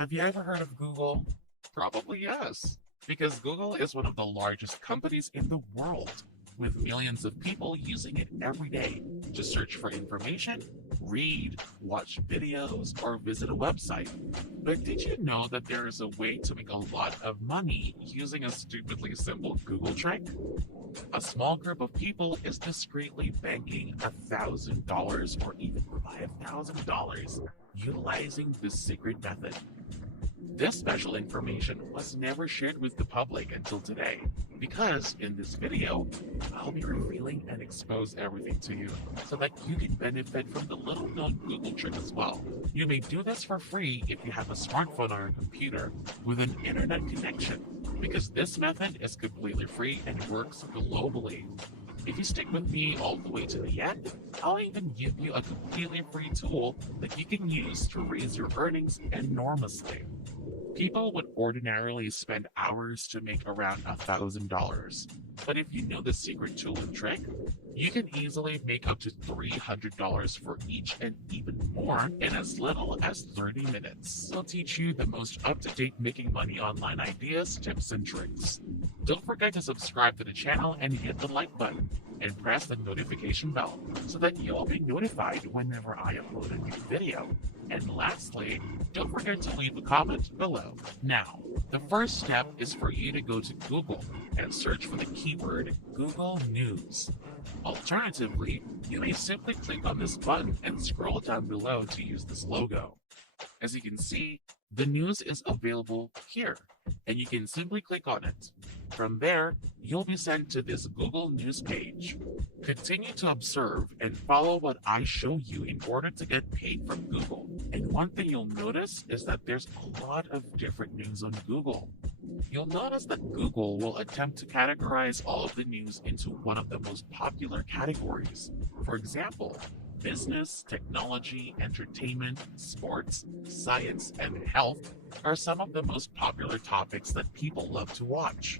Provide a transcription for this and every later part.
Have you ever heard of Google? Probably yes, because Google is one of the largest companies in the world, with millions of people using it every day to search for information, read, watch videos, or visit a website. But did you know that there is a way to make a lot of money using a stupidly simple Google trick? A small group of people is discreetly banking $1,000 or even $5,000 utilizing this secret method. This special information was never shared with the public until today, because in this video, I'll be revealing and expose everything to you so that you can benefit from the little known Google trick as well. You may do this for free if you have a smartphone or a computer with an internet connection, because this method is completely free and works globally. If you stick with me all the way to the end, I'll even give you a completely free tool that you can use to raise your earnings enormously. People would ordinarily spend hours to make around $1,000. But if you know the secret tool and trick, you can easily make up to $300 for each and even more in as little as 30 minutes. I'll teach you the most up-to-date making money online ideas, tips, and tricks. Don't forget to subscribe to the channel and hit the like button and press the notification bell so that you'll be notified whenever I upload a new video. And lastly, don't forget to leave a comment below. Now, the first step is for you to go to Google and search for the keyword Google News. Alternatively, you may simply click on this button and scroll down below to use this logo. As you can see, the news is available here, and you can simply click on it. From there, you'll be sent to this Google News page. Continue to observe and follow what I show you in order to get paid from Google. And one thing you'll notice is that there's a lot of different news on Google. You'll notice that Google will attempt to categorize all of the news into one of the most popular categories. For example, business, technology, entertainment, sports, science, and health are some of the most popular topics that people love to watch.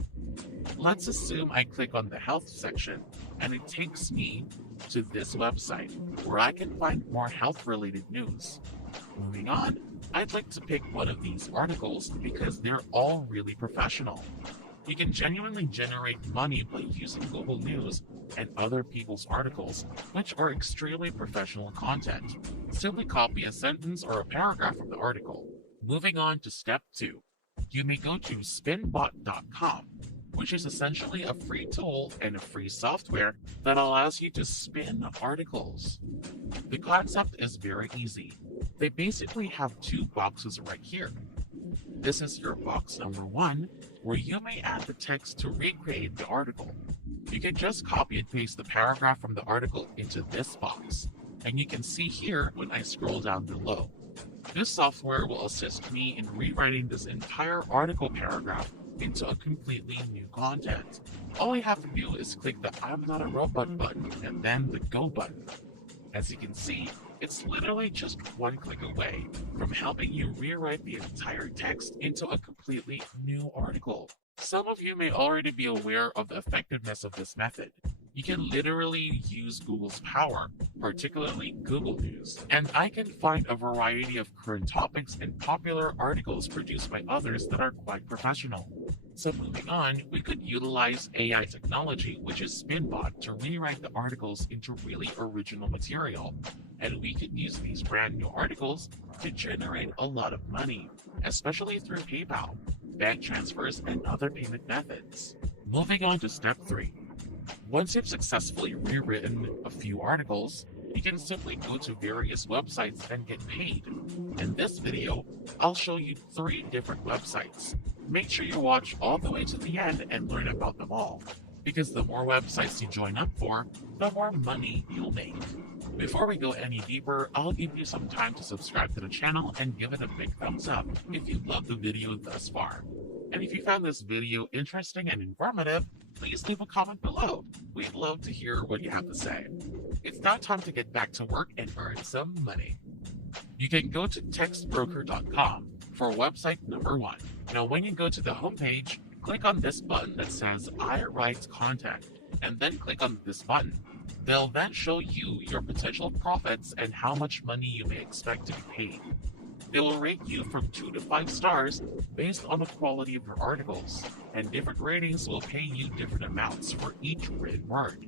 Let's assume I click on the health section and it takes me to this website where I can find more health-related news. Moving on, I'd like to pick one of these articles because they're all really professional. You can genuinely generate money by using Google News and other people's articles, which are extremely professional content. Simply copy a sentence or a paragraph from the article. Moving on to step 2. You may go to spinbot.com, which is essentially a free tool and a free software that allows you to spin articles. The concept is very easy. They basically have two boxes right here. This is your box number 1, where you may add the text to recreate the article. You can just copy and paste the paragraph from the article into this box, and you can see here when I scroll down below. This software will assist me in rewriting this entire article paragraph into a completely new content. All I have to do is click the I'm not a robot button and then the go button. As you can see, it's literally just one click away from helping you rewrite the entire text into a completely new article. Some of you may already be aware of the effectiveness of this method. You can literally use Google's power, particularly Google News, and I can find a variety of current topics and popular articles produced by others that are quite professional. So moving on, we could utilize AI technology, which is Spinbot, to rewrite the articles into really original material. And we could use these brand new articles to generate a lot of money, especially through PayPal, bank transfers, and other payment methods. Moving on to step 3. Once you've successfully rewritten a few articles, you can simply go to various websites and get paid. In this video, I'll show you 3 different websites. Make sure you watch all the way to the end and learn about them all, because the more websites you join up for, the more money you'll make. Before we go any deeper, I'll give you some time to subscribe to the channel and give it a big thumbs up if you loved the video thus far. And if you found this video interesting and informative, please leave a comment below. We'd love to hear what you have to say. It's now time to get back to work and earn some money. You can go to textbroker.com for website number 1. Now when you go to the homepage, click on this button that says I write content, and then click on this button. They'll then show you your potential profits and how much money you may expect to be paid. They will rate you from 2 to 5 stars based on the quality of your articles, and different ratings will pay you different amounts for each written word.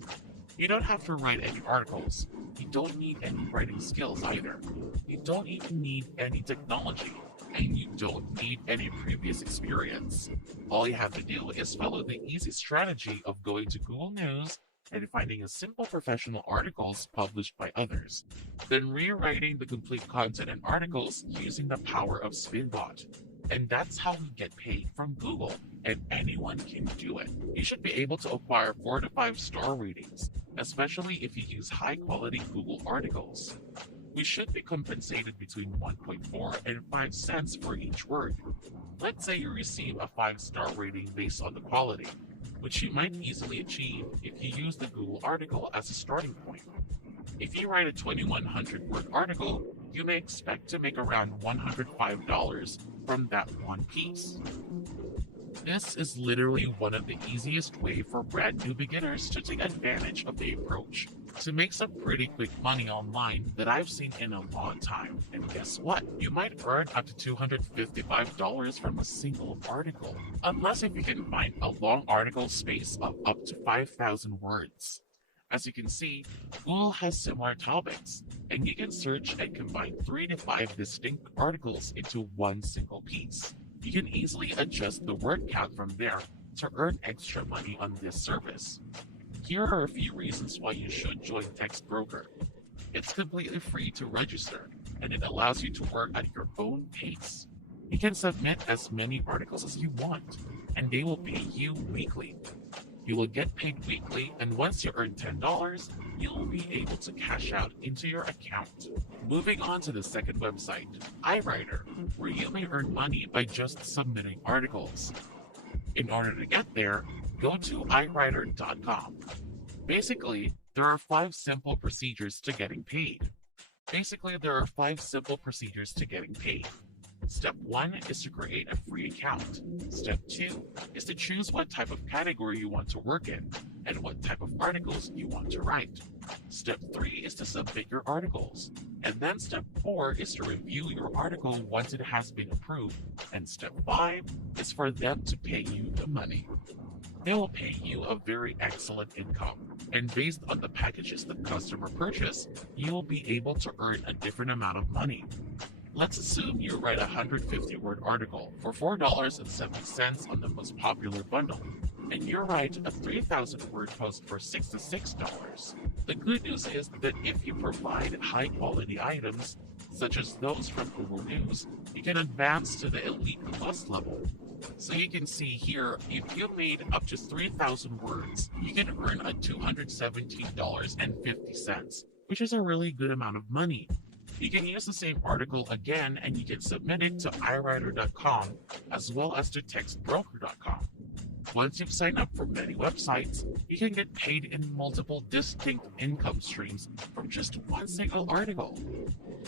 You don't have to write any articles. You don't need any writing skills either. You don't even need any technology, and you don't need any previous experience. All you have to do is follow the easy strategy of going to Google News and finding a simple professional articles published by others, then rewriting the complete content and articles using the power of Spinbot. And that's how we get paid from Google, and anyone can do it. You should be able to acquire 4 to 5 star ratings, especially if you use high quality Google articles. We should be compensated between 1.4 and 5 cents for each word. Let's say you receive a 5-star rating based on the quality, which you might easily achieve if you use the Google article as a starting point. If you write a 2,100 word article, you may expect to make around $105 from that one piece. This is literally one of the easiest way for brand new beginners to take advantage of the approach to make some pretty quick money online that I've seen in a long time. And guess what? You might earn up to $255 from a single article, unless if you can find a long article space of up to 5,000 words. As you can see, Google has similar topics, and you can search and combine 3 to 5 distinct articles into one single piece. You can easily adjust the word count from there to earn extra money on this service. Here are a few reasons why you should join TextBroker. It's completely free to register, and it allows you to work at your own pace. You can submit as many articles as you want, and they will pay you weekly. You will get paid weekly, and once you earn $10, you will be able to cash out into your account. Moving on to the second website, iWriter, where you may earn money by just submitting articles. In order to get there, go to iWriter.com. Basically, there are 5 simple procedures to getting paid. Step 1 is to create a free account. Step 2 is to choose what type of category you want to work in and what type of articles you want to write. Step 3 is to submit your articles. And then step 4 is to review your article once it has been approved. And step 5 is for them to pay you the money. They will pay you a very excellent income, and based on the packages the customer purchase, you will be able to earn a different amount of money. Let's assume you write a 150-word article for $4.70 on the most popular bundle, and you write a 3,000-word post for $66. The good news is that if you provide high-quality items, such as those from Google News, you can advance to the Elite Plus level. So you can see here, if you made up to 3,000 words, you can earn a $217.50, which is a really good amount of money. You can use the same article again, and you can submit it to iWriter.com as well as to TextBroker.com. Once you've signed up for many websites, you can get paid in multiple distinct income streams from just one single article.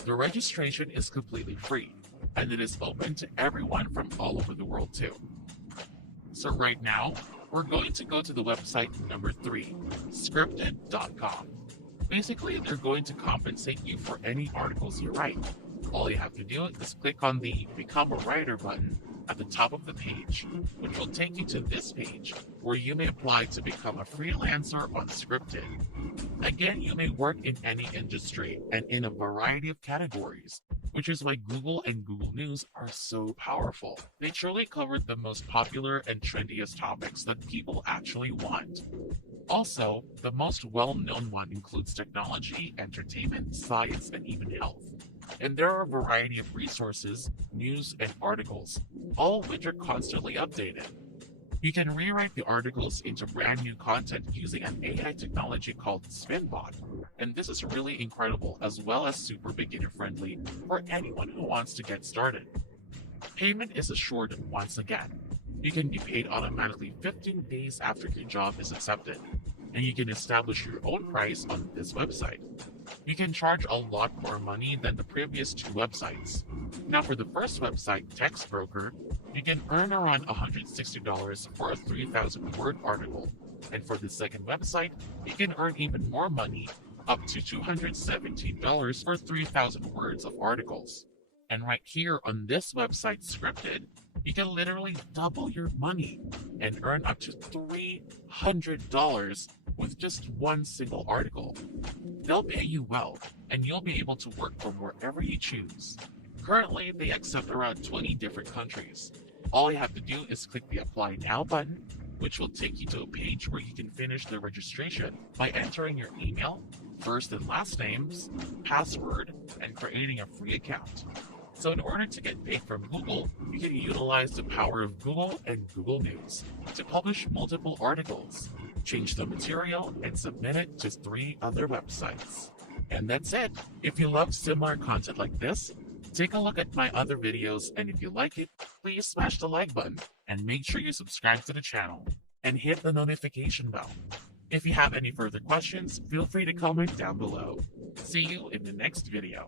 The registration is completely free, and it is open to everyone from all over the world too. So right now, we're going to go to the website number 3, Scripted.com. Basically, they're going to compensate you for any articles you write. All you have to do is click on the Become a Writer button at the top of the page, which will take you to this page where you may apply to become a freelancer on Scripted. Again, you may work in any industry and in a variety of categories, which is why Google and Google News are so powerful. They truly covered the most popular and trendiest topics that people actually want. Also, the most well-known one includes technology, entertainment, science, and even health. And there are a variety of resources, news, and articles, all of which are constantly updated. You can rewrite the articles into brand new content using an AI technology called Spinbot, and this is really incredible as well as super beginner friendly for anyone who wants to get started. Payment is assured once again. You can be paid automatically 15 days after your job is accepted, and you can establish your own price on this website. You can charge a lot more money than the previous 2 websites. Now for the first website, TextBroker, you can earn around $160 for a 3,000-word article, and for the second website, you can earn even more money, up to $217 for 3,000 words of articles. And right here on this website, Scripted, you can literally double your money and earn up to $300 with just one single article. They'll pay you well, and you'll be able to work from wherever you choose. Currently, they accept around 20 different countries. All you have to do is click the Apply Now button, which will take you to a page where you can finish the registration by entering your email, first and last names, password, and creating a free account. So in order to get paid from Google, you can utilize the power of Google and Google News to publish multiple articles, change the material, and submit it to 3 other websites. And that's it. If you love similar content like this, take a look at my other videos, and if you like it, please smash the like button and make sure you subscribe to the channel and hit the notification bell. If you have any further questions, feel free to comment down below. See you in the next video.